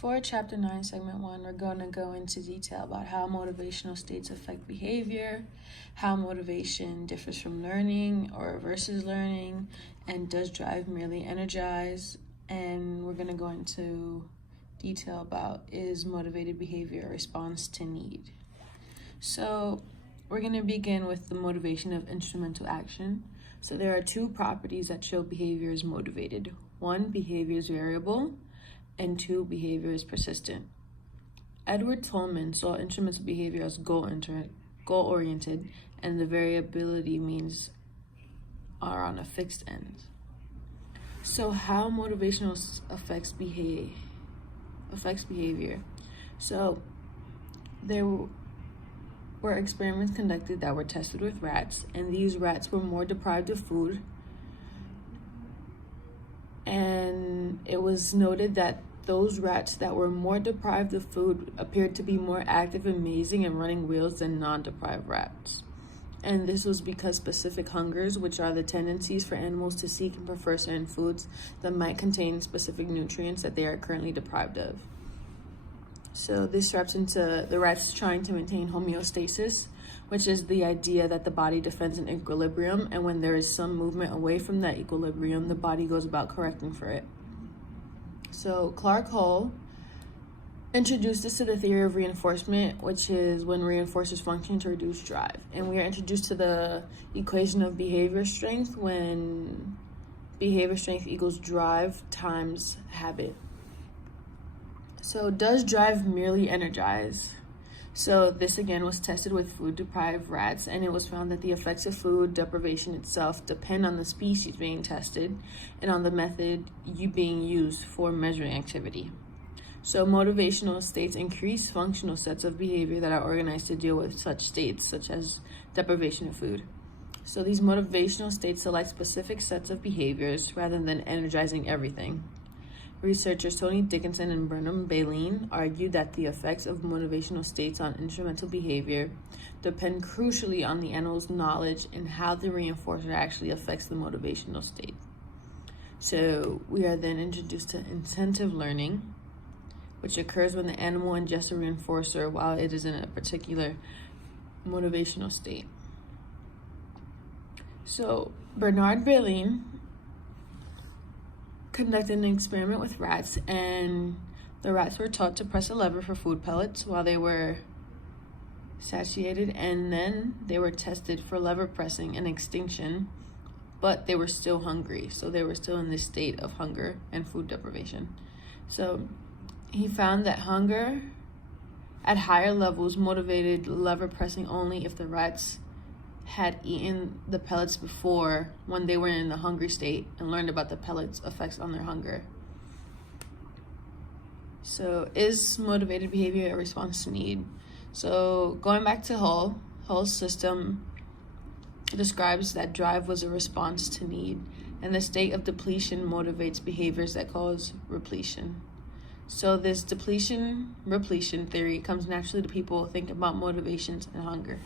For Chapter 9, Segment 1, we're going to go into detail about how motivational states affect behavior, how motivation differs from learning or versus learning, and does drive merely energize. And we're going to go into detail about is motivated behavior a response to need. So we're going to begin with the motivation of instrumental action. So there are two properties that show behavior is motivated. One, behavior is variable, and two, behavior is persistent. Edward Tolman saw instrumental behavior as goal-oriented, and the variability means are on a fixed end. So how motivational affects behavior? So there were experiments conducted that were tested with rats, and these rats were more deprived of food. And it was noted that those rats that were more deprived of food appeared to be more active in mazing and running wheels than non-deprived rats. And this was because specific hungers, which are the tendencies for animals to seek and prefer certain foods that might contain specific nutrients that they are currently deprived of. So this wraps into the rats trying to maintain homeostasis, which is the idea that the body defends an equilibrium, and when there is some movement away from that equilibrium, the body goes about correcting for it. So Clark Hull introduced this to the theory of reinforcement, which is when reinforcers function to reduce drive. And we are introduced to the equation of behavior strength when behavior strength equals drive times habit. So does drive merely energize? So this again was tested with food-deprived rats, and it was found that the effects of food deprivation itself depend on the species being tested and on the method being used for measuring activity. So motivational states increase functional sets of behavior that are organized to deal with such states, such as deprivation of food. So these motivational states select specific sets of behaviors rather than energizing everything. Researchers Tony Dickinson and Burnham Baleen argued that the effects of motivational states on instrumental behavior depend crucially on the animal's knowledge and how the reinforcer actually affects the motivational state. So we are then introduced to incentive learning, which occurs when the animal ingests a reinforcer while it is in a particular motivational state. So Bernard Baleen conducted an experiment with rats, and the rats were taught to press a lever for food pellets while they were satiated, and then they were tested for lever pressing and extinction, but they were still hungry, so they were still in this state of hunger and food deprivation. So he found that hunger at higher levels motivated lever pressing only if the rats had eaten the pellets before when they were in the hungry state and learned about the pellets' effects on their hunger. So is motivated behavior a response to need? So going back to Hull's system describes that drive was a response to need, and the state of depletion motivates behaviors that cause repletion. So this depletion-repletion theory comes naturally to people thinking about motivations and hunger.